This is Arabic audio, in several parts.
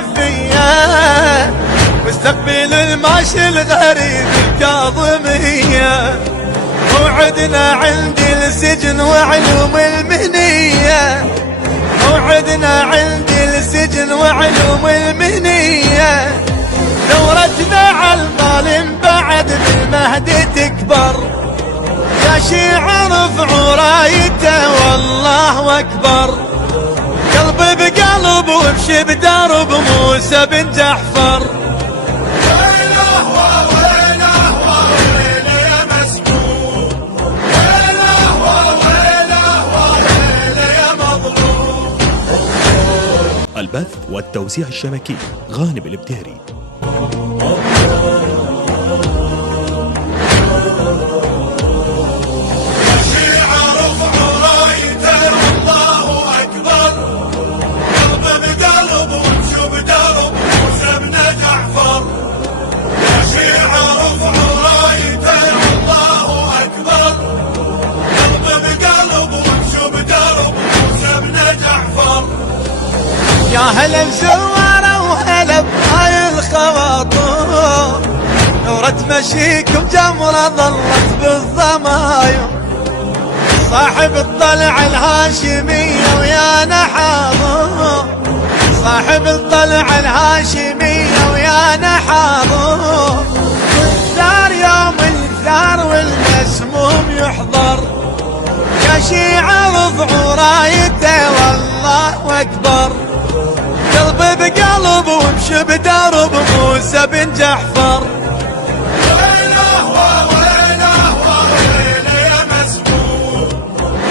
العفية واستقبل الماشي الغريب الكاظمية. موعدنا عند السجن وعلوم المهنية، موعدنا عند السجن وعلوم المهنية. ثورتنا على الظالم بعد بالمهد تكبر، يا شيعة رفعوا رايته والله اكبر. قلب بقلب وامشي بدرب موسى بن جعفر. البث والتوزيع الشبكي غانم البديري. يا هلا بزوارة وهلا بهاي الخواطر، نورة مشيكم جمرة ظلت بالضمايم. صاحب الطلعة الهاشمية ويانا حاضر، صاحب الطلعة الهاشمية ويانا حاضر. والثار يوم الثار والمسموم يحضر، يا شيعة رفعوا رايته والله اكبر. قلب بقلب وامشي بدرب موسى بن جعفر. وينه وينه وينه يا مسموم،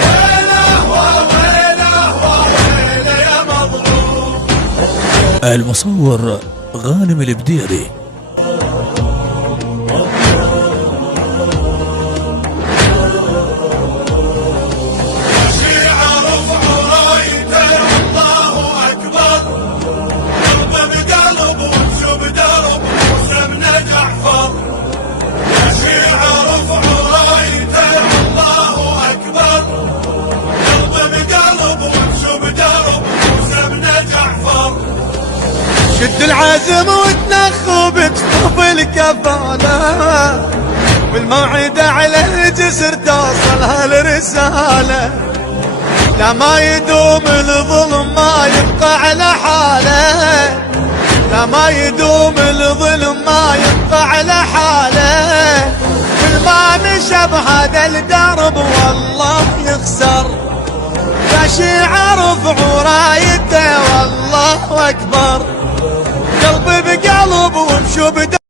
وينه وينه وينه يا مظلوم. المصور غانم البديري. شد العزم وتنخوا بجفوف الكفالة، والموعد على الجسر توصلها الرسالة. لا ما يدوم الظلم ما يبقى على حاله، لا ما يدوم الظلم ما يبقى على حاله. كل ما مشى بهذا الدرب والله يخسر، يا شيعة رفعوا رايته والله اكبر. قلب بقلب وامشوا